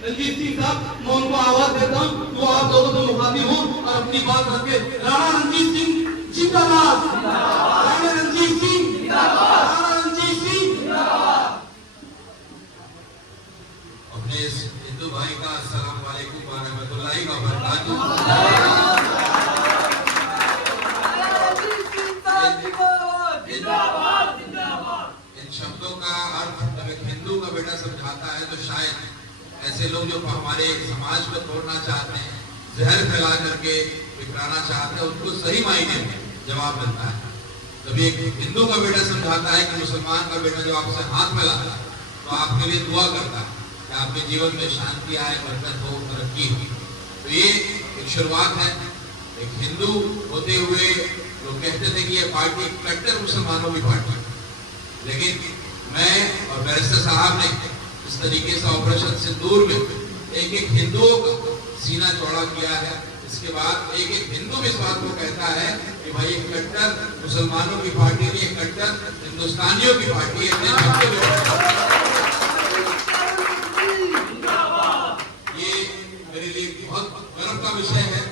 रंजीत सिंह साहब, मैं उनको आवाज देता हूँ, तो आप लोगों से मुखातिब हो और अपनी बात रखे। राणा रणजीत सिंह जिंदाबाद, राणा रणजीत सिंह जिंदाबाद, राणा रणजीत सिंह जिंदाबाद। अपने इस हिंदू भाई का अस्सलाम वालेकुम व रहमतुल्लाहि व बरकातुहू। शब्दों का अर्थ जब एक हिंदू का बेटा समझाता है तो शायद ऐसे लोग जो हमारे समाज को तोड़ना चाहते हैं, जहर फैला करके बिखराना चाहते हैं, उनको सही मायने में जवाब मिलता है। जब एक हिंदू का बेटा समझाता है कि मुसलमान का बेटा जो आपसे हाथ मिलाता है तो आपके लिए दुआ करता है कि आपके जीवन में शांति आए, बरकत हो, तरक्की हो। तो ये एक शुरुआत है। एक हिंदू होते हुए लोग कहते थे कि ये पार्टी कट्टर मुसलमानों की पार्टी, लेकिन मैं और बैरिस्टर साहब ने इस तरीके से ऑपरेशन सिंदूर में एक एक हिंदुओं का सीना चौड़ा किया है। इसके बाद एक एक हिंदू इस बात को कहता है कि भाई ये कट्टर मुसलमानों की पार्टी नहीं, ये कट्टर हिंदुस्तानियों की पार्टी है। ये मेरे लिए बहुत गर्व का विषय है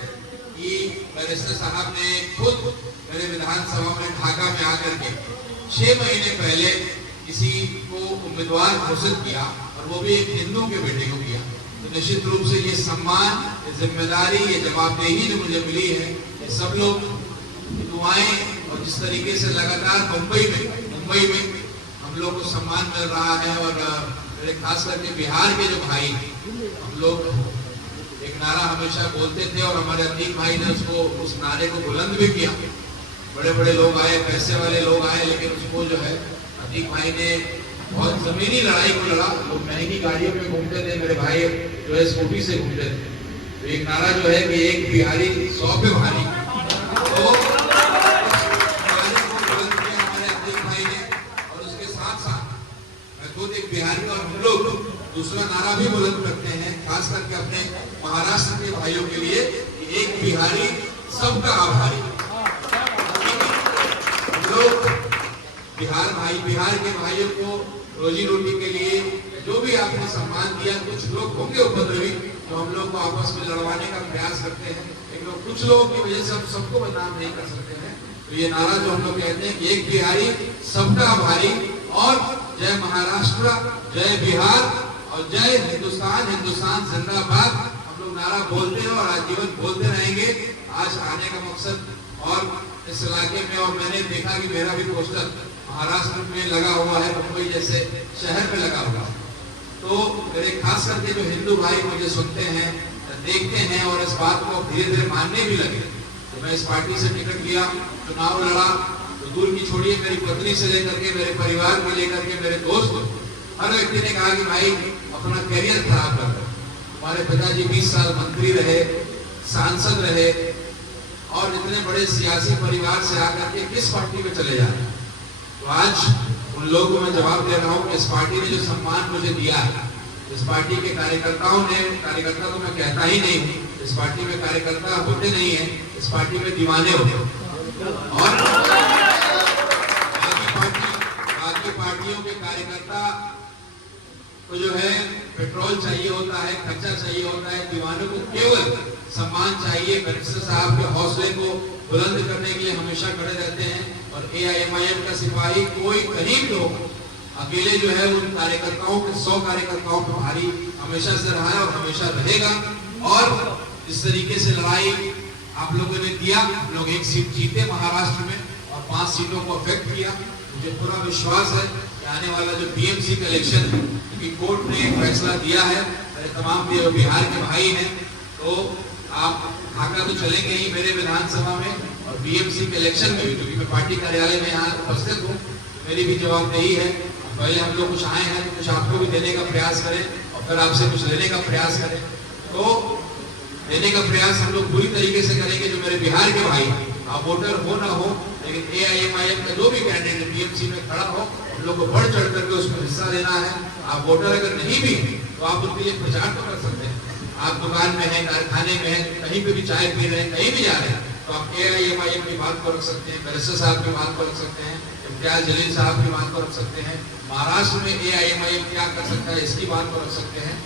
कि बैरिस्टर साहब ने खुद मेरे विधानसभा में ढाका में आकर के 6 महीने पहले किसी को उम्मीदवार घोषित किया, और वो भी एक हिंदू के बेटे को किया। तो निश्चित रूप से ये सम्मान, ये जिम्मेदारी, ये जवाबदेही जो मुझे मिली है, ये सब लोग दुआएं और जिस तरीके से लगातार मुंबई में हम लोग को सम्मान मिल रहा है। और मेरे खास करके बिहार के जो भाई, हम लोग एक नारा हमेशा बोलते थे और हमारे अतीक भाई ने उसको, उस नारे को बुलंद भी किया। बड़े बड़े लोग आए, पैसे वाले लोग आए, लेकिन उसको जो है अतीक भाई ने बहुत जमीनी लड़ाई को लड़ा। लोग महंगी गाड़ियों में घूमते थे, मेरे भाई जो है स्कूटी से घूमते थे। तो एक नारा जो है कि एक बिहारी 100 पे भारी, तो नारे को बुलंद किया हमारे अतीक भाई ने। और उसके साथ साथ मैं खुद एक बिहारी और हम लोग दूसरा नारा भी बुलंद करते हैं, खास करके अपने महाराष्ट्र के भाइयों के लिए, एक बिहारी सबका आभारी। लोग बिहार के भाइयों को रोजी रोटी के लिए जो भी आपने सम्मान दिया, कुछ लोग होंगे उपद्रवी जो हम लोग को आपस में लड़वाने का प्रयास करते हैं, लेकिन कुछ लोगों की वजह से हम सबको बदनाम नहीं कर सकते हैं। तो ये नारा जो हम लोग कहते हैं कि एक बिहारी सबका आभारी, और जय महाराष्ट्र, जय बिहार और जय हिंदुस्तान, हिंदुस्तान जिंदाबाद, हम लोग नारा बोलते हैं और आजीवन बोलते रहेंगे। आज आने का मकसद और इस इलाके में, और मैंने देखा कि मेरा भी पोस्टर महाराष्ट्र में लगा हुआ है, मुंबई जैसे शहर में लगा हुआ है। तो मेरे खास करके जो हिंदू भाई मुझे सुनते हैं, देखते हैं और इस बात को धीरे धीरे मानने भी लगे। तो मैं इस पार्टी से टिकट लिया, चुनाव लड़ा, तो दूर की छोड़िए, मेरी पत्नी से लेकर के, मेरे परिवार को लेकर के, मेरे दोस्त, हर व्यक्ति ने कहा कि भाई अपना करियर खराब कर दो। हमारे पिताजी 20 साल मंत्री रहे, सांसद रहे, और इतने बड़े सियासी परिवार से आकर के किस पार्टी में चले जा रहे हैं। तो आज उन लोगों को मैं जवाब दे रहा हूँ कि इस पार्टी ने जो सम्मान मुझे दिया है, इस पार्टी के कार्यकर्ताओं ने, कार्यकर्ता तो मैं कहता ही नहीं हूँ, इस पार्टी में कार्यकर्ता होते नहीं है, इस पार्टी में दीवाने होते। और बाकी पार्टियों के कार्यकर्ता को जो है पेट्रोल चाहिए होता है, खर्चा चाहिए होता है, दीवानों को केवल सम्मान चाहिए। बैरिस्टर साहब के हौसले को बुलंद करने के लिए हमेशा खड़े रहते हैं। और AIMIM का सिपाही कोई कहीं भी हो, अकेले जो है उन कार्यकर्ताओं के 100 कार्यकर्ताओं पर भारी हमेशा से रहा है और हमेशा रहेगा। और इस तरीके से लड़ाई आप लोगों ने दिया, हम लोग 1 सीट जीते महाराष्ट्र में और 5 सीटों को अफेक्ट किया। मुझे पूरा विश्वास है कि आने वाला जो BMC का इलेक्शन है, क्योंकि कोर्ट ने एक फैसला दिया है, मेरे तमाम बिहार के भाई हैं, तो आप ढाका तो चलेंगे ही मेरे विधानसभा में, और BMC के इलेक्शन में भी, क्योंकि मैं पार्टी कार्यालय में यहाँ उपस्थित हूँ, मेरी भी जवाबदेही है। पहले हम लोग कुछ आए हैं तो कुछ आपको भी देने का प्रयास करें, और फिर आपसे कुछ लेने का प्रयास करें। तो देने का प्रयास हम लोग पूरी तरीके से करेंगे। जो मेरे बिहार के भाई, आप वोटर हो ना हो, लेकिन AIMIM का जो भी कैंडिडेट BMC में खड़ा हो, हम लोग को बढ़ चढ़ करके उसमें हिस्सा लेना है। आप वोटर अगर नहीं भी तो आप उनके लिए प्रचार तो कर सकते हैं। आप दुकान में हैं, कारखाने में हैं, कहीं पे भी चाय पी रहे हैं, कहीं भी जा रहे हैं, तो आप AIMIM की बात को रख सकते हैं, बैरिस्टर साहब की बात को रख सकते हैं, इम्तियाज जलील साहब की बात को रख सकते हैं, महाराष्ट्र में AIMIM क्या कर सकता है इसकी बात को रख सकते हैं।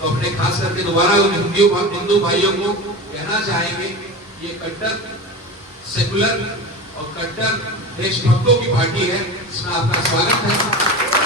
तो अपने खास करके दोबारा हिंदू भाइयों को कहना चाहेंगे, ये कट्टर सेकुलर और कट्टर देशभक्तों की पार्टी है, इसमें आपका स्वागत है।